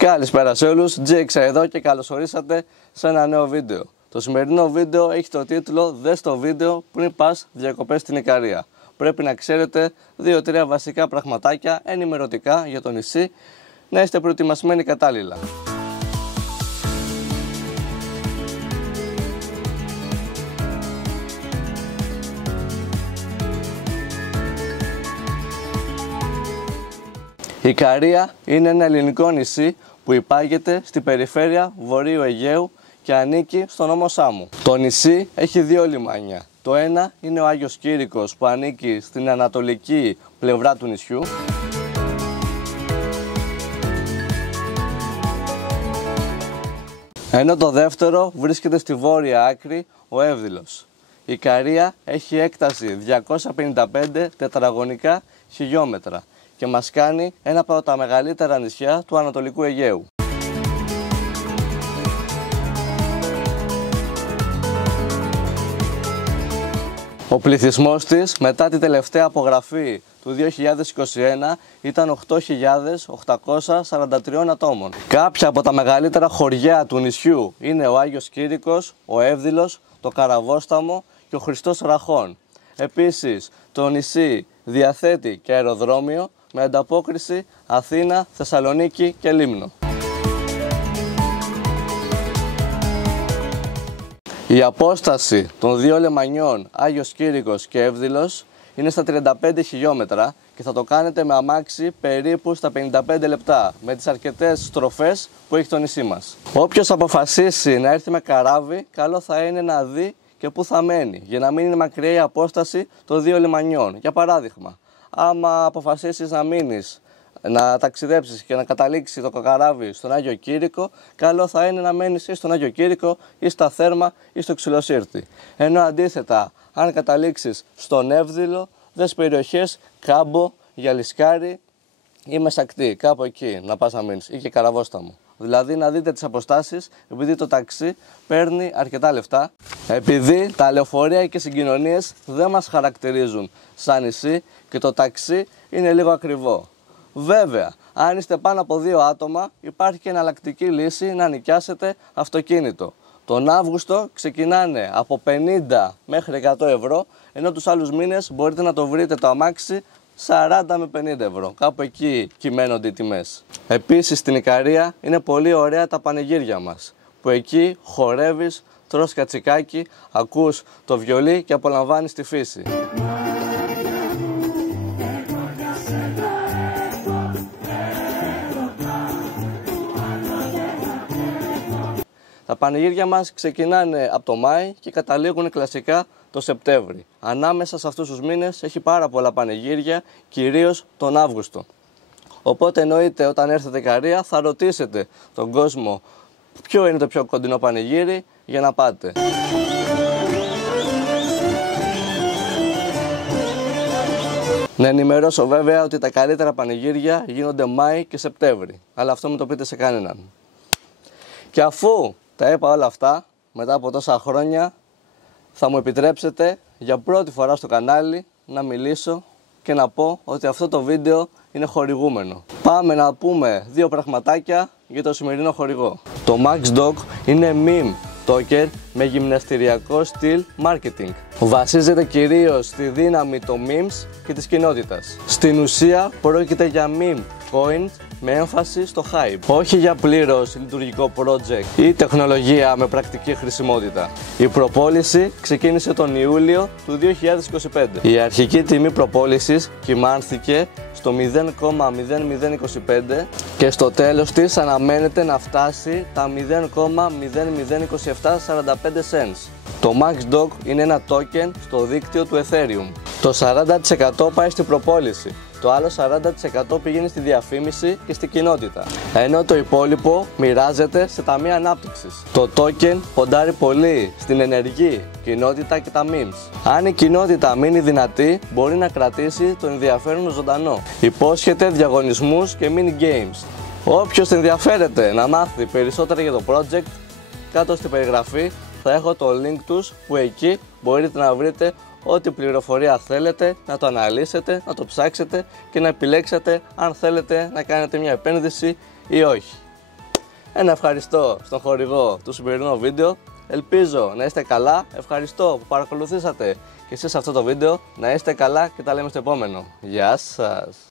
Καλησπέρα σε όλους, GX εδώ και καλώς ορίσατε σε ένα νέο βίντεο. Το σημερινό βίντεο έχει το τίτλο «Δες το βίντεο πριν πας διακοπές στην Ικαρία». Πρέπει να ξέρετε 2-3 βασικά πραγματάκια ενημερωτικά για το νησί, να είστε προετοιμασμένοι κατάλληλα. Η Ικαρία είναι ένα ελληνικό νησί που υπάγεται στην περιφέρεια Βορείου Αιγαίου και ανήκει στον νόμο Σάμου. Το νησί έχει δύο λιμάνια. Το ένα είναι ο Άγιος Κήρυκος που ανήκει στην ανατολική πλευρά του νησιού. Ενώ το δεύτερο βρίσκεται στη βόρεια άκρη, ο Εύδηλος. Η Ικαρία έχει έκταση 255 τετραγωνικά χιλιόμετρα και μας κάνει ένα από τα μεγαλύτερα νησιά του Ανατολικού Αιγαίου. Ο πληθυσμός της μετά τη τελευταία απογραφή του 2021 ήταν 8.843 ατόμων. Κάποια από τα μεγαλύτερα χωριά του νησιού είναι ο Άγιος Κήρυκος, ο Εύδηλος, το Καραβόσταμο και ο Χριστός Ραχών. Επίσης, το νησί διαθέτει και αεροδρόμιο με ανταπόκριση Αθήνα, Θεσσαλονίκη και Λίμνο. Η απόσταση των δύο λεμανιών Άγιος Κήρυκος και Εύδηλος είναι στα 35 χιλιόμετρα και θα το κάνετε με αμάξι περίπου στα 55 λεπτά με τις αρκετές στροφές που έχει το νησί μας. Όποιος αποφασίσει να έρθει με καράβι, καλό θα είναι να δει και πού θα μένει για να μην είναι μακριά η απόσταση των δύο λιμανιών. Για παράδειγμα, άμα αποφασίσεις να μείνεις, να ταξιδέψεις και να καταλήξει το καράβι στον Άγιο Κήρυκο, καλό θα είναι να μένεις ή στον Άγιο Κήρυκο ή στα Θέρμα ή στο Ξυλοσύρτη. Ενώ αντίθετα, αν καταλήξεις στον Εύδηλο, δες περιοχές Κάμπο, Γιαλισκάρι ή Μεσακτή, κάπου εκεί να πας να μείνεις, ή και Καραβόσταμο. Δηλαδή να δείτε τις αποστάσεις, επειδή το ταξί παίρνει αρκετά λεφτά, επειδή τα λεωφορεία και συγκοινωνίες δεν μας χαρακτηρίζουν σαν νησί και το ταξί είναι λίγο ακριβό. Βέβαια, αν είστε πάνω από 2 άτομα, υπάρχει και εναλλακτική λύση να νοικιάσετε αυτοκίνητο. Τον Αύγουστο ξεκινάνε από 50 μέχρι 100 ευρώ, ενώ τους άλλους μήνες μπορείτε να το βρείτε το αμάξι 40 με 50 ευρώ. Κάπου εκεί κυμαίνονται οι τιμές. Επίσης στην Ικαρία είναι πολύ ωραία τα πανηγύρια μας, που εκεί χορεύεις, τρως κατσικάκι, ακούς το βιολί και απολαμβάνεις τη φύση. Τα πανηγύρια μας ξεκινάνε από το Μάη και καταλήγουν κλασικά το Σεπτέμβρη. Ανάμεσα σε αυτούς τους μήνες έχει πάρα πολλά πανηγύρια, κυρίως τον Αύγουστο. Οπότε εννοείται όταν έρθετε Ικαρία θα ρωτήσετε τον κόσμο ποιο είναι το πιο κοντινό πανηγύρι για να πάτε. Να ενημερώσω βέβαια ότι τα καλύτερα πανηγύρια γίνονται Μάη και Σεπτέμβρη, αλλά αυτό μην το πείτε σε κανέναν. Και αφού τα είπα όλα αυτά, μετά από τόσα χρόνια, θα μου επιτρέψετε για πρώτη φορά στο κανάλι να μιλήσω και να πω ότι αυτό το βίντεο είναι χορηγούμενο. Πάμε να πούμε 2 πραγματάκια για το σημερινό χορηγό. Το MaxDog είναι meme token με γυμναστηριακό στυλ marketing. Βασίζεται κυρίως στη δύναμη των memes και της κοινότητας. Στην ουσία πρόκειται για meme coins με έμφαση στο hype. Όχι για πλήρως λειτουργικό project ή τεχνολογία με πρακτική χρησιμότητα. Η προπόληση ξεκίνησε τον Ιούλιο του 2025. Η αρχική τιμή προπόλησης κυμάνθηκε στο 0,0025 και στο τέλος της αναμένεται να φτάσει τα 0,002745 cents. Το MaxDog είναι ένα token στο δίκτυο του Ethereum. Το 40% πάει στην προπόληση. Το άλλο 40% πηγαίνει στη διαφήμιση και στην κοινότητα, ενώ το υπόλοιπο μοιράζεται σε ταμεία ανάπτυξης. Το token ποντάρει πολύ στην ενεργή κοινότητα και τα memes. Αν η κοινότητα μείνει δυνατή, μπορεί να κρατήσει το ενδιαφέρον ζωντανό. Υπόσχεται διαγωνισμούς και mini games. Όποιος ενδιαφέρεται να μάθει περισσότερα για το project, κάτω στην περιγραφή θα έχω το link τους, που εκεί μπορείτε να βρείτε ό,τι πληροφορία θέλετε, να το αναλύσετε, να το ψάξετε και να επιλέξετε αν θέλετε να κάνετε μια επένδυση ή όχι. Ένα ευχαριστώ στον χορηγό του σημερινού βίντεο. Ελπίζω να είστε καλά. Ευχαριστώ που παρακολουθήσατε και εσείς αυτό το βίντεο. Να είστε καλά και τα λέμε στο επόμενο. Γεια σας!